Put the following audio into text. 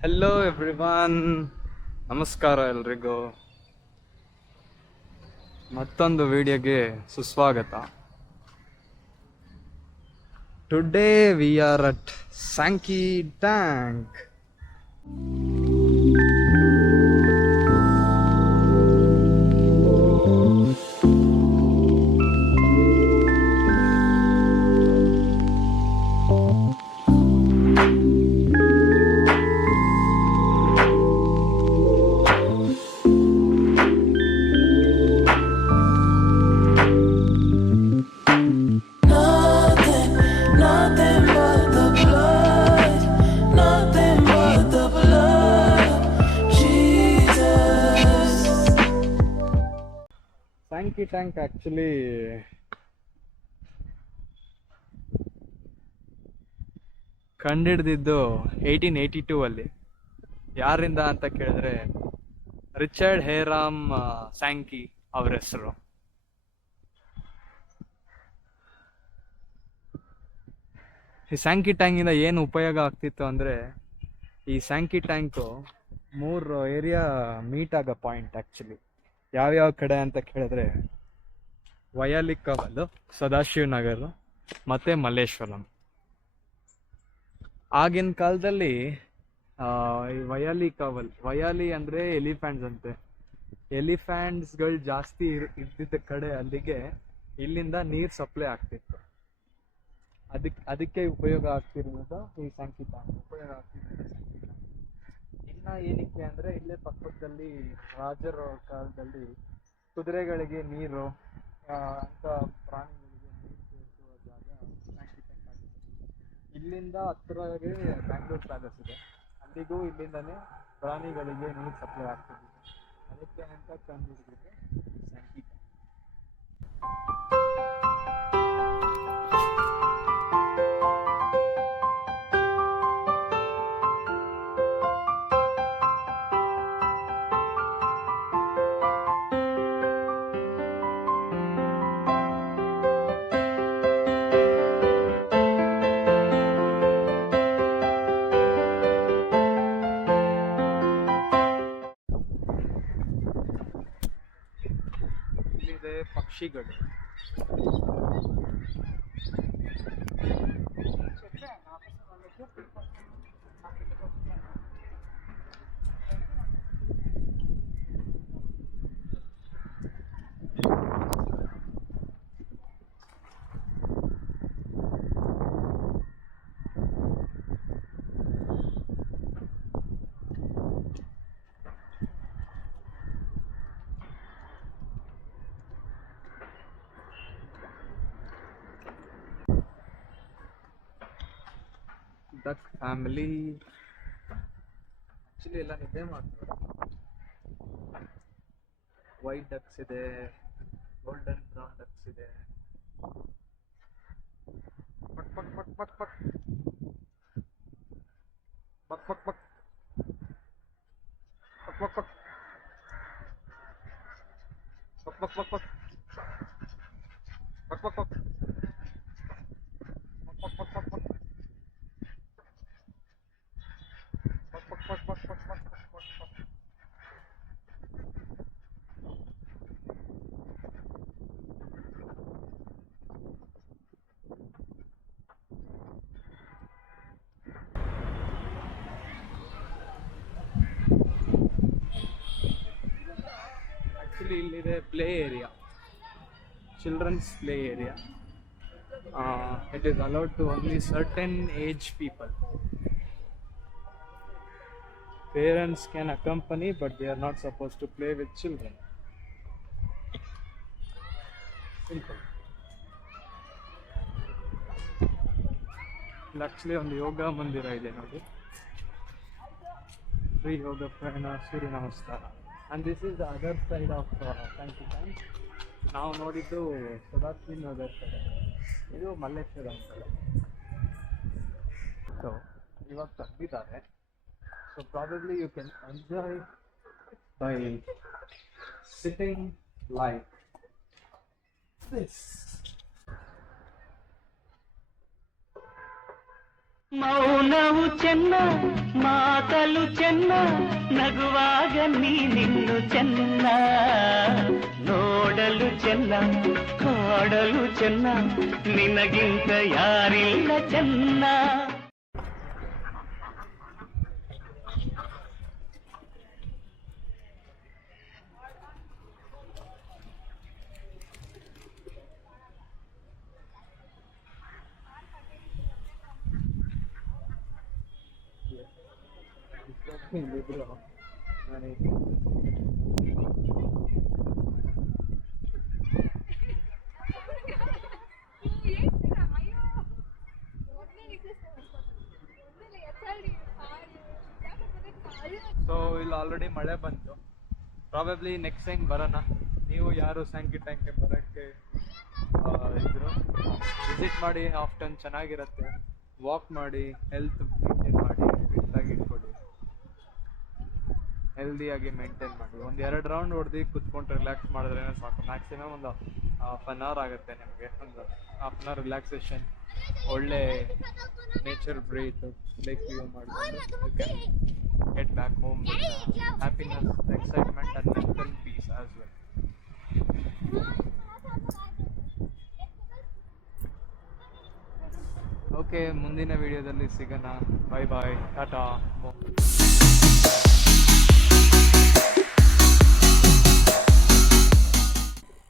Hello everyone, ನಮಸ್ಕಾರ ಎಲ್ರಿಗೂ. ಮತ್ತೊಂದು ವಿಡಿಯೋಗೆ ಸುಸ್ವಾಗತ. Today we are at Sankey tank. Sankey tank actually ಕಂಡಿಡ್ದಿದ್ದು 1882 ಅಲ್ಲಿ. ಯಾರಿಂದ ಅಂತ ಕೇಳಿದ್ರೆ ರಿಚರ್ಡ್ ಹೇರಾಮ್ ಸ್ಯಾಂಕಿ ಅವ್ರ ಹೆಸರು. ಈ ಸ್ಯಾಂಕಿ ಟ್ಯಾಂಕಿಂದ ಏನು ಉಪಯೋಗ ಆಗ್ತಿತ್ತು ಅಂದರೆ, ಈ ಸ್ಯಾಂಕಿ ಟ್ಯಾಂಕು 3 ಏರಿಯಾ ಮೀಟ್ ಆಗೋ ಪಾಯಿಂಟ್ ಆ್ಯಕ್ಚುಲಿ. ಯಾವ್ಯಾವ ಕಡೆ ಅಂತ ಕೇಳಿದ್ರೆ ವಯಾಲಿ ಕವಲ್, ಸದಾಶಿವ ನಗರ ಮತ್ತು ಮಲ್ಲೇಶ್ವರಂ. ಆಗಿನ ಕಾಲದಲ್ಲಿ ಈ ವಯಾಲಿ ಅಂದರೆ ಎಲಿಫ್ಯಾಂಟ್ಸ್ ಅಂತೆ. ಎಲಿಫ್ಯಾಂಟ್ಸ್ಗಳು ಜಾಸ್ತಿ ಇದ್ದಿದ್ದ ಕಡೆ ಅಲ್ಲಿಗೆ ಇಲ್ಲಿಂದ ನೀರು ಸಪ್ಲೈ ಆಗ್ತಿತ್ತು. ಅದಕ್ಕೆ ಉಪಯೋಗ ಆಗ್ತಿರೋದು ಈ ಸ್ಯಾಂಕಿ ಟ್ಯಾಂಕ್. ಇನ್ನ ಏನಕ್ಕೆ ಅಂದರೆ, ಇಲ್ಲೇ ಪಕ್ಕದಲ್ಲಿ ರಾಜರ ಕಾಲದಲ್ಲಿ ಕುದುರೆಗಳಿಗೆ ನೀರು ಅಂತ ಪ್ರಾಣಿಗಳಿಗೆ ನೀರು ಸೇರಿಸುವ ಜಾಗ ಸ್ಯಾಂಕಿ ಟ್ಯಾಂಕ್ ಆಗಿದೆ. ಇಲ್ಲಿಂದ ಹತ್ತಿರಗೆ ಬ್ಯಾಂಗ್ಳೂರ್ ಪ್ಯಾಲೇಸ್ ಇದೆ, ಅಲ್ಲಿಗೂ ಇಲ್ಲಿಂದನೇ ಪ್ರಾಣಿಗಳಿಗೆ ನೀರು ಸಪ್ಲೈ ಆಗ್ತಿದೆ. ಅದಕ್ಕೆ ಅಂತ ಕಂಡುಹಿಡಿದಿದೆ ಸ್ಯಾಂಕಿ ಟ್ಯಾಂಕ್. ಇಲ್ಲಿದೆ ಪಕ್ಷಿಗಳು. ಡಕ್ ಫ್ಯಾಮಿಲಿ ಆಕ್ಚುಲಿ ಎಲ್ಲ ನಿದ್ದೆ ಮಾಡ್ತಾರೆ. ವೈಟ್ ಡಕ್ಸ್ ಇದೆ, ಗೋಲ್ಡನ್ ಬ್ರೌನ್ ಡಕ್ಸ್ ಇದೆ. ಪಕ್ ಪಕ್ ಪಕ್ ಪಕ್ ಪಕ್ ಪಕ್ ಪಕ್ ಪಕ್ ಪಕ್ ಪಕ್ ಪಕ್ ಪಕ್ ಪಕ್ ಪಕ್ ಪಕ್ ಪಕ್ ಪಕ್ ಪಕ್ ಆಕ್ಚುಲಿ ಇಲ್ಲಿದೆ play area, children's play area. It is allowed to only certain age people. Parents can accompany, but they are not supposed to play with children. Simple. Actually ಒಂದು ಯೋಗ ಮಂದಿರ ಇದೆ ನೋಡಿ, ಫ್ರೀ ಯೋಗ ಪ್ರಾಣ ಸೂರ್ಯ ನಮಸ್ಕಾರ. and this is the other side of Sankey tank. ನಾವು ನೋಡಿದ್ದು ಸದಾಶಿವ ನಗರ ಕಡೆ, ಇದು ಮಲ್ಲೇಶ್ವರಂ ಕಡೆ. ಸೊ ಇವಾಗ ತೆಗ್ದಿದ್ದಾರೆ. So probably you can enjoy by sitting like this. ಮೌನವು ಚೆನ್ನ ಮಾತಲು ಚೆನ್ನ ನಗುವಾಗ ನೀನಿನ್ನು ಚೆನ್ನ ನೋಡಲು ಚೆನ್ನ ಕಾಡಲು ಚೆನ್ನ ನಿನಗಿಂತ ಯಾರಿಲ್ಲ ಚೆನ್ನ. ಇಲ್ಲಿದ್ರು ನಾನು ಸೊ ಇಲ್ಲಿ ಆಲ್ರೆಡಿ ಮಳೆ ಬಂತು. ಪ್ರಾಬಬ್ಲಿ ನೆಕ್ಸ್ಟ್ ಟೈಮ್ ಬರೋಣ. ನೀವು ಯಾರು ಸ್ಯಾಂಕಿ ಟ್ಯಾಂಕ್ಗೆ ಬರೋಕ್ಕೆ ಇದ್ರು ವಿಸಿಟ್ ಮಾಡಿ. ಆಫ್ಟನ್ ಚೆನ್ನಾಗಿರುತ್ತೆ. ವಾಕ್ ಮಾಡಿ, ಹೆಲ್ತ್ ಮೇಂಟೈನ್ ಮಾಡಿ, ಫಿಟ್ಟಾಗಿ ಇಟ್ಕೊಳ್ಳಿ, ಹೆಲ್ದಿಯಾಗಿ ಮೇಂಟೈನ್ ಮಾಡಿ. ಒಂದು 2 ರೌಂಡ್ ಹೊಡೆದು ಕುತ್ಕೊಂಡು ರಿಲ್ಯಾಕ್ಸ್ ಮಾಡಿದ್ರೆ ಸಾಕು. ಮ್ಯಾಕ್ಸಿಮಮ್ ಒಂದು ½ ಆಗುತ್ತೆ ನಿಮಗೆ. ಒಂದು ½ ರಿಲ್ಯಾಕ್ಸೇಷನ್, ಒಳ್ಳೆ ನೇಚರ್ ಬ್ರೀತ್, ಲೇಕ್ ವ್ಯೂ ಮಾಡಿಕೊಂಡು get back home with happiness, excitement and mental peace as well. Okay, ಮುಂದಿನ ವಿಡಿಯೋದಲ್ಲಿ ಸಿಗೋಣ. ಬಾಯ್ ಬಾಯ್, ಟಾಟಾ.